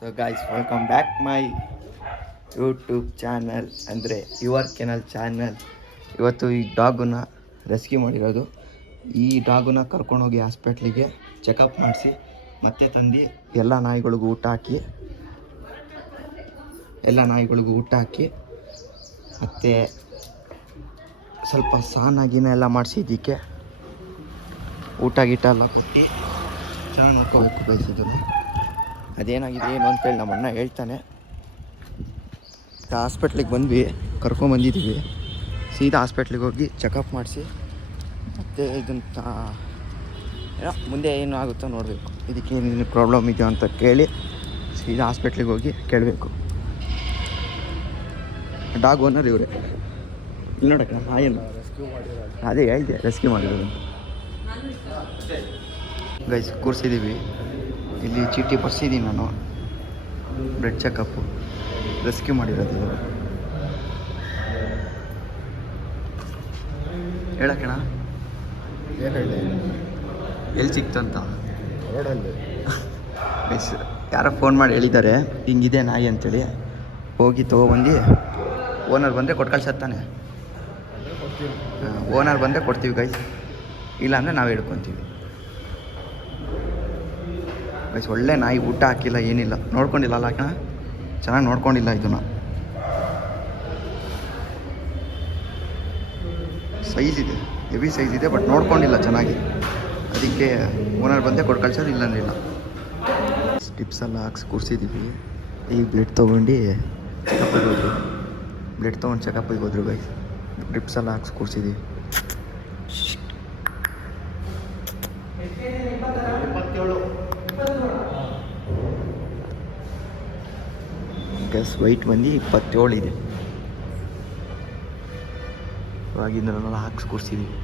So guys, welcome back my YouTube channel, ಅಂದರೆ your kennel channel. ಇವತ್ತು ಈ ಡಾಗನ್ನ rescue ಮಾಡಿರೋದು. ಈ ಡಾಗನ್ನ ಕರ್ಕೊಂಡೋಗಿ ಹಾಸ್ಪಿಟ್ಲಿಗೆ ಚೆಕಪ್ ಮಾಡಿಸಿ ಮತ್ತೆ ತಂದು ಎಲ್ಲ ನಾಯಿಗಳಿಗೂ ಊಟ ಹಾಕಿ ಮತ್ತು ಸ್ವಲ್ಪ ಸಾನಾಗಿನ ಎಲ್ಲ ಮಾಡಿಸಿದ್ದಕ್ಕೆ ಊಟ ಗೀಟ ಎಲ್ಲ ಕೊಟ್ಟು ಚೆನ್ನಾಗಿ ನೋಡ್ಕೋಬೇಕು ಬಯಸಿದ್ದನ್ನು. ಅದೇನಾಗಿದೆ ಏನು ಅಂತೇಳಿ ನಮ್ಮ ಅಣ್ಣ ಹೇಳ್ತಾನೆ. ಹಾಸ್ಪಿಟ್ಲಿಗೆ ಕರ್ಕೊಂಬಂದಿದ್ದೀವಿ. ಸೀದಾ ಹಾಸ್ಪಿಟ್ಲಿಗೆ ಹೋಗಿ ಚೆಕಪ್ ಮಾಡಿಸಿ ಮತ್ತು ಇದನ್ನು ಏನೋ ಮುಂದೆ ಏನು ಆಗುತ್ತೋ ನೋಡಬೇಕು. ಇದಕ್ಕೆ ಏನೇನು ಪ್ರಾಬ್ಲಮ್ ಇದೆಯೋ ಅಂತ ಕೇಳಿ ಸೀದಾ ಹಾಸ್ಪಿಟ್ಲಿಗೆ ಹೋಗಿ ಕೇಳಬೇಕು. ಡಾಗ್ ಓನರ್ ಇವರೇ. ಇಲ್ಲಿ ನೋಡೋಣ ನಾಯನ್ನು ಅದೇ ಹೇಳಿದೆ ರೆಸ್ಕ್ಯೂ ಮಾಡಿರೋದು. ಗೈಸ್ ಕೂರಿಸಿದ್ದೀವಿ. ಇಲ್ಲಿ ಚೀಟಿ ಬರ್ಸಿದ್ದೀನಿ ನಾನು. ಬ್ಲಡ್ ಚೆಕಪ್ಪು ರೆಸ್ಕ್ಯೂ ಮಾಡಿರೋದು ಇವರು. ಹೇಳೋಣ ಏನು ಹೇಳಿ, ಎಲ್ಲಿ ಸಿಕ್ತಂತ ರೋಡಲ್ಲಿ ಗೈಸ್ ಯಾರೋ ಫೋನ್ ಮಾಡಿ ಹೇಳಿದ್ದಾರೆ ಹಿಂಗಿದೆ ನಾಯಿ ಅಂತೇಳಿ. ಹೋಗಿ ತೊಗೊಬಂದು ಓನರ್ ಬಂದರೆ ಕೊಟ್ಟು ಕಳ್ಸತ್ತಾನೆ. ಓನರ್ ಬಂದರೆ ಕೊಡ್ತೀವಿ ಗೈಸ್, ಇಲ್ಲಾಂದರೆ ನಾವು ಹಿಡ್ಕೊತೀವಿ ಗೈಸ್. ಒಳ್ಳೆ ನಾಯಿ, ಊಟ ಹಾಕಿಲ್ಲ ಏನಿಲ್ಲ, ನೋಡ್ಕೊಂಡಿಲ್ಲ ಅಲ್ಲ ಕಣ, ಚೆನ್ನಾಗಿ ನೋಡ್ಕೊಂಡಿಲ್ಲ ಇದನ್ನು. ಸೈಜ್ ಇದೆ, ಹೆವಿ ಸೈಜ್ ಇದೆ, ಬಟ್ ನೋಡ್ಕೊಂಡಿಲ್ಲ ಚೆನ್ನಾಗಿ. ಅದಕ್ಕೆ ಓನರ್ ಬಂದೇ ಕೊಟ್ಟು ಕಳ್ಸೋದು, ಇಲ್ಲಾಂದ್ರೆ ಇಲ್ಲ. ಸ್ಟಿಪ್ಸ್ ಎಲ್ಲ ಹಾಕ್ಸಿ ಕೂರಿಸಿದ್ದೀವಿ. ಈಗ ಬ್ಲಡ್ ತೊಗೊಂಡು ಚೆಕಪ್ಪಿಗೆ ಹೋದ್ರು. ಬ್ಲಡ್ ತೊಗೊಂಡು ಚೆಕಪ್ಪಿಗೆ ಹೋದ್ರು ಗೈಸ್. ಡ್ರಿಪ್ಸ್ ಎಲ್ಲ ಹಾಕ್ಸಿ ಕೂರಿಸಿದ್ದೀವಿ. ಗ್ಯಾಸ್ ವೈಟ್ ಬಂದು 27 ಇದೆ. ಇವಾಗಿಂದನೆಲ್ಲ ಹಾಕ್ಸಿ ಕೂರಿಸಿದ್ದೀವಿ.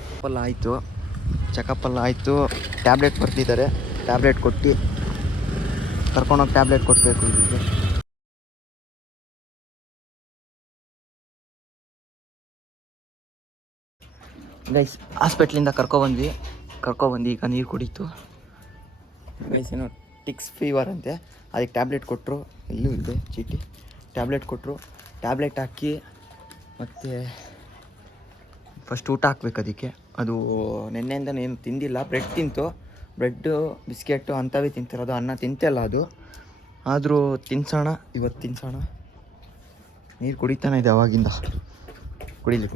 ಚೆಕಪ್ಪೆಲ್ಲ ಆಯಿತು, ಚೆಕಪ್ಪೆಲ್ಲ ಆಯಿತು. ಟ್ಯಾಬ್ಲೆಟ್ ಬರ್ತಿದ್ದಾರೆ, ಟ್ಯಾಬ್ಲೆಟ್ ಕೊಟ್ಟು ಕರ್ಕೊಂಡೋಗಿ ಟ್ಯಾಬ್ಲೆಟ್ ಕೊಡಬೇಕು ಇದಕ್ಕೆ. ಗೈಸ್ ಹಾಸ್ಪಿಟ್ಲಿಂದ ಕರ್ಕೊಬಂದು ಈಗ ನೀರು ಕುಡೀತು ಗೈಸ್. ಏನೋ ಟಿಕ್ಸ್ ಫೀವರ್ ಅಂತೆ, ಅದಕ್ಕೆ ಟ್ಯಾಬ್ಲೆಟ್ ಕೊಟ್ಟರು. ಎಲ್ಲೂ ಇದೆ ಚೀಟಿ. ಟ್ಯಾಬ್ಲೆಟ್ ಕೊಟ್ಟರು, ಟ್ಯಾಬ್ಲೆಟ್ ಹಾಕಿ ಮತ್ತು ಫಸ್ಟ್ ಊಟ ಹಾಕ್ಬೇಕು ಅದಕ್ಕೆ. ಅದು ನೆನ್ನೆಯಿಂದ ಏನು ತಿಂದಿಲ್ಲ, ಬ್ರೆಡ್ ತಿಂತು. ಬ್ರೆಡ್ಡು ಬಿಸ್ಕೆಟು ಅಂಥವೇ ತಿಂತಿರೋದು, ಅನ್ನ ತಿಂತಿಲ್ಲ ಅದು. ಆದರೂ ಇವತ್ತು ತಿನ್ಸೋಣ. ನೀರು ಕುಡಿತಾನೆ ಇದೆ ಅವಾಗಿಂದ. ಕುಡೀಲಿ